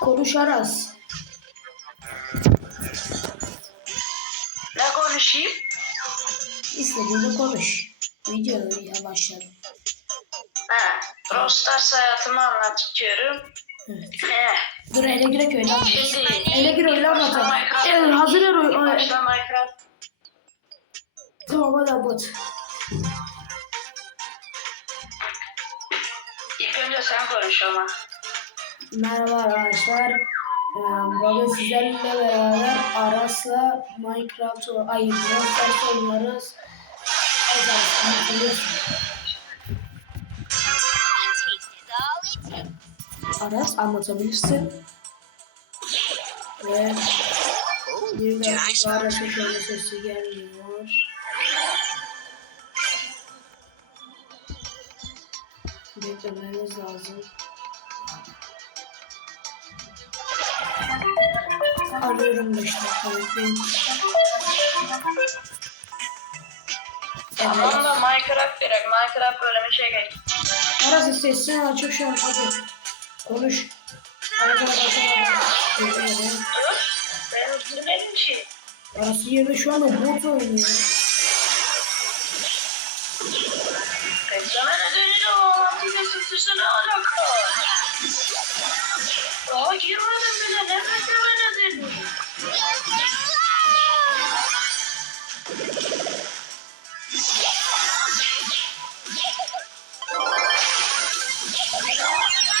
Konuş Aras. Ne konuşayım? İstediğini konuş. Videoya başladım. He. Brawl Stars hayatımı anlatıyorum. Evet. He. Dur ele girek öyle anlat. Şimdi Ele gir öyle anlat. Başla. Evet hazır er öyle. başta Minecraft. Tamam hadi anlat. İlk önce sen konuş ama. Merhaba arkadaşlar. Ee, Bugün sizlerle beraber Aras'la Minecraft, ay Stars oynarız. Evet. Aras anlatabilirsin. Ve bir dakika Aras'ın şöyle sesi gelmiyor. Beklememiz lazım. Arıyorum 5 dakika bekleyin. Tamam Evet. da Minecraft direkt. Minecraft bölümü şey geç. Arası sesini açık şu an hadi. Konuş. Arada arkadaşlar. Dur. Ben üzülmedim ki. Arası yerine şu an bot oynuyor. Bekleme nedeniyle bağlantıyla sıkıştı ne alaka? Daha girmedim bile ne bekleme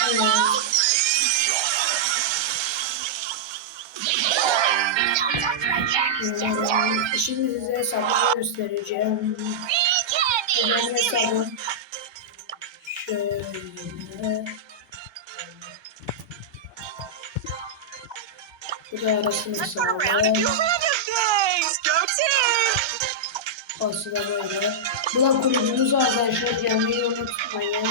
Evet. Ee, Şimdi size hesabımı göstereceğim. Benim hesabım. Şöyle. Bu da arasının hesabı. Olsun da böyle. Bu da kulübümüz arkadaşlar. Gelmeyi unutmayın.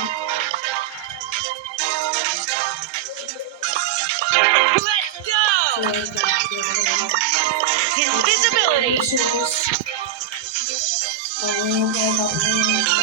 Invisibility. Oh,